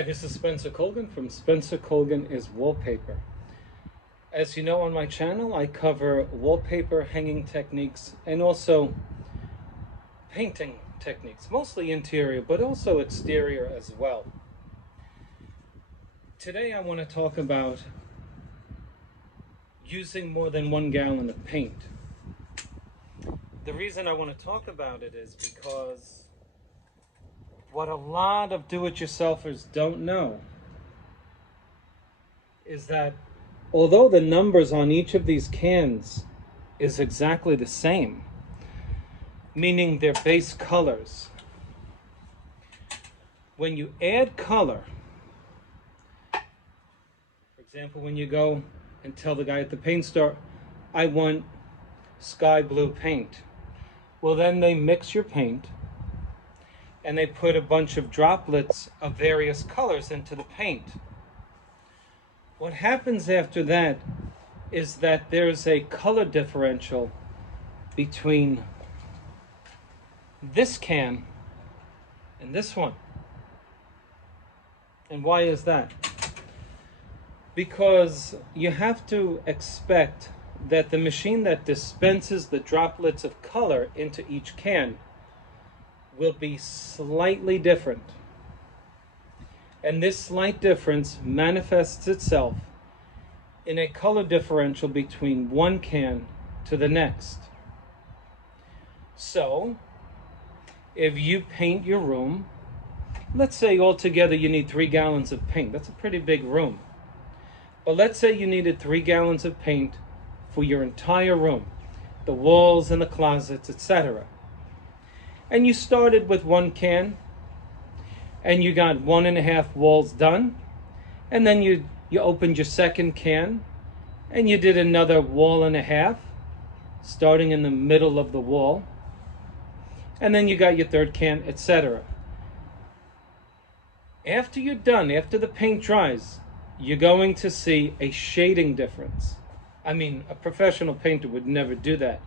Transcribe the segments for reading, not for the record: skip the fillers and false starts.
Hi, this is Spencer Colgan from Spencer Colgan is Wallpaper. As you know, on my channel, I cover wallpaper hanging techniques and also painting techniques, mostly interior, but also exterior as well. Today, I want to talk about using more than 1 gallon of paint. The reason I want to talk about it is because what a lot of do-it-yourselfers don't know is that although the numbers on each of these cans is exactly the same, meaning their base colors, when you add color, for example, when you go and tell the guy at the paint store, I want sky blue paint, well, then they mix your paint and they put a bunch of droplets of various colors into the paint. What happens after that is that there's a color differential between this can and this one. And why is that? Because you have to expect that the machine that dispenses the droplets of color into each can will be slightly different. And this slight difference manifests itself in a color differential between one can to the next. So, if you paint your room, let's say altogether you need 3 gallons of paint. That's a pretty big room. But let's say you needed 3 gallons of paint for your entire room, the walls and the closets, etc. And you started with 1 can, and you got 1.5 walls done, and then you opened your second can, and you did another 1.5 walls, starting in the middle of the wall, and then you got your third can, etc. After you're done, after the paint dries, you're going to see a shading difference. I mean, a professional painter would never do that,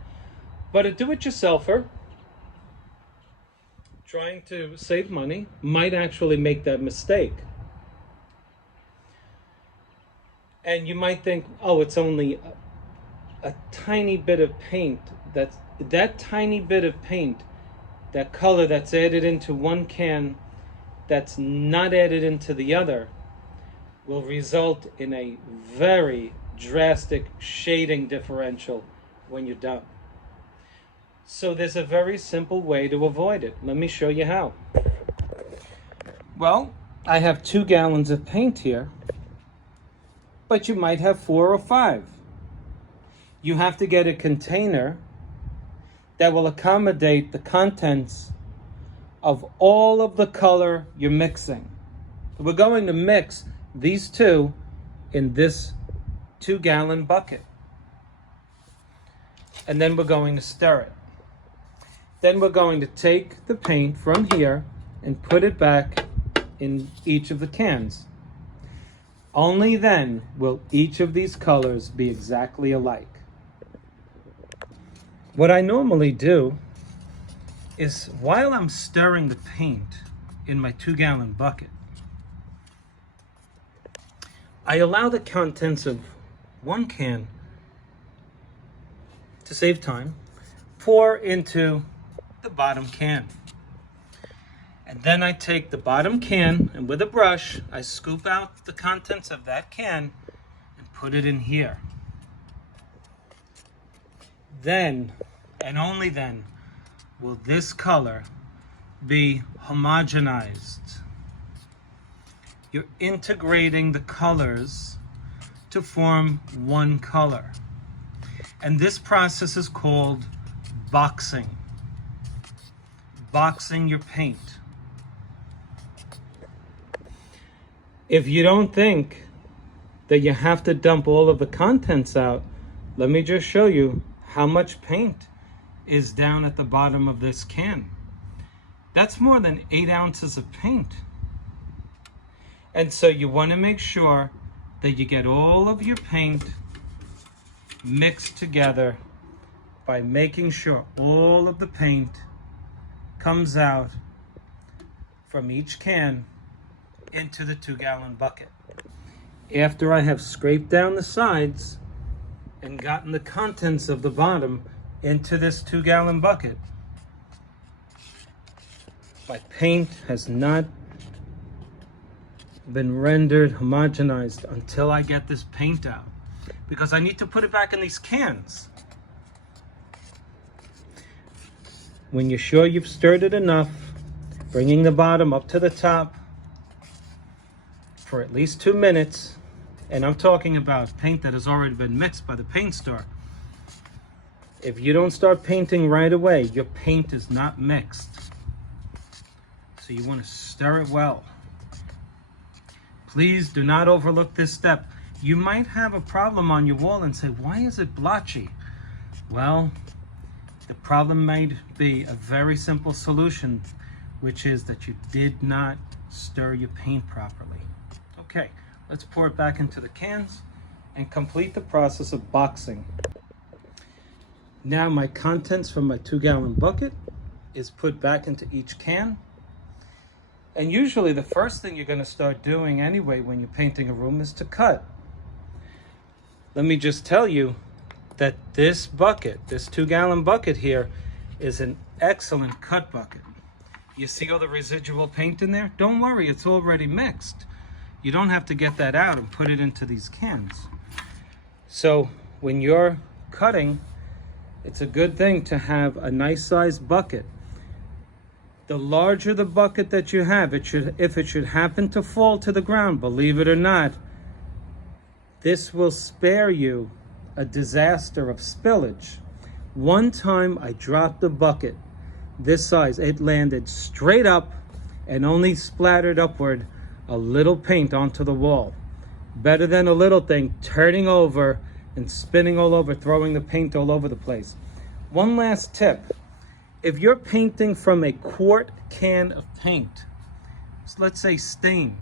but a do-it-yourselfer trying to save money might actually make that mistake. And you might think, oh, it's only a tiny bit of paint. That tiny bit of paint, that color that's added into one can that's not added into the other, will result in a very drastic shading differential when you're done. So there's a very simple way to avoid it. Let me show you how. Well, I have 2 gallons of paint here, but you might have 4 or 5. You have to get a container that will accommodate the contents of all of the color you're mixing. We're going to mix these two in this 2-gallon bucket. And then we're going to stir it. Then we're going to take the paint from here and put it back in each of the cans. Only then will each of these colors be exactly alike. What I normally do is, while I'm stirring the paint in my 2-gallon bucket, I allow the contents of one can, to save time, pour into the bottom can. And then I take the bottom can and with a brush, I scoop out the contents of that can and put it in here. Then, and only then, will this color be homogenized. You're integrating the colors to form one color. And this process is called boxing. Boxing your paint. If you don't think that you have to dump all of the contents out, let me just show you how much paint is down at the bottom of this can. That's more than 8 ounces of paint. And so you want to make sure that you get all of your paint mixed together by making sure all of the paint comes out from each can into the 2-gallon bucket. After I have scraped down the sides and gotten the contents of the bottom into this 2-gallon bucket, my paint has not been rendered homogenized until I get this paint out, because I need to put it back in these cans. When you're sure you've stirred it enough, bringing the bottom up to the top for at least 2 minutes, and I'm talking about paint that has already been mixed by the paint store. If you don't start painting right away, your paint is not mixed. So you want to stir it well. Please do not overlook this step. You might have a problem on your wall and say, why is it blotchy? Well, the problem might be a very simple solution, which is that you did not stir your paint properly. Okay, let's pour it back into the cans and complete the process of boxing. Now my contents from my 2-gallon bucket is put back into each can. And usually the first thing you're going to start doing anyway when you're painting a room is to cut. Let me just tell you that this bucket, this 2-gallon bucket here, is an excellent cut bucket. You see all the residual paint in there? Don't worry, it's already mixed. You don't have to get that out and put it into these cans. So when you're cutting, it's a good thing to have a nice sized bucket. The larger the bucket that you have, if it should happen to fall to the ground, believe it or not, this will spare you a disaster of spillage. One time I dropped a bucket this size. It landed straight up and only splattered upward a little paint onto the wall. Better than a little thing turning over and spinning all over, throwing the paint all over the place. One last tip. If you're painting from a quart can of paint, so let's say stain,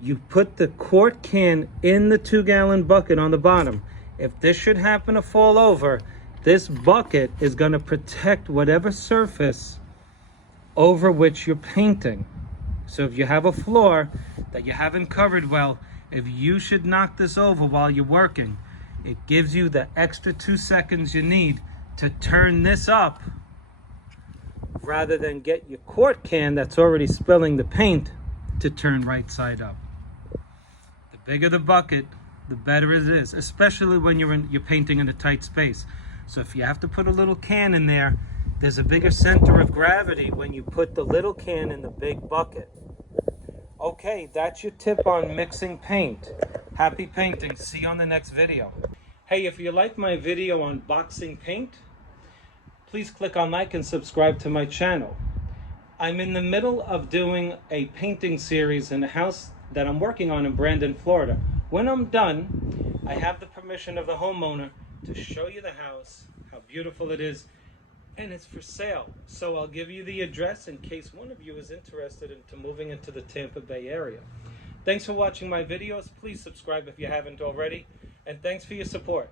you put the quart can in the 2-gallon bucket on the bottom. If this should happen to fall over, this bucket is going to protect whatever surface over which you're painting. So if you have a floor that you haven't covered well, if you should knock this over while you're working, it gives you the extra 2 seconds you need to turn this up, rather than get your quart can that's already spilling the paint to turn right side up. The bigger the bucket, the better it is, especially when you're painting in a tight space. So if you have to put a little can in there, there's a bigger center of gravity when you put the little can in the big bucket. Okay, that's your tip on mixing paint. Happy painting. See you on the next video. Hey, if you like my video on boxing paint, please click on like and subscribe to my channel. I'm in the middle of doing a painting series in a house that I'm working on in Brandon, Florida. When I'm done, I have the permission of the homeowner to show you the house, how beautiful it is, and it's for sale. So I'll give you the address in case one of you is interested into moving into the Tampa Bay area. Thanks for watching my videos. Please subscribe if you haven't already, and thanks for your support.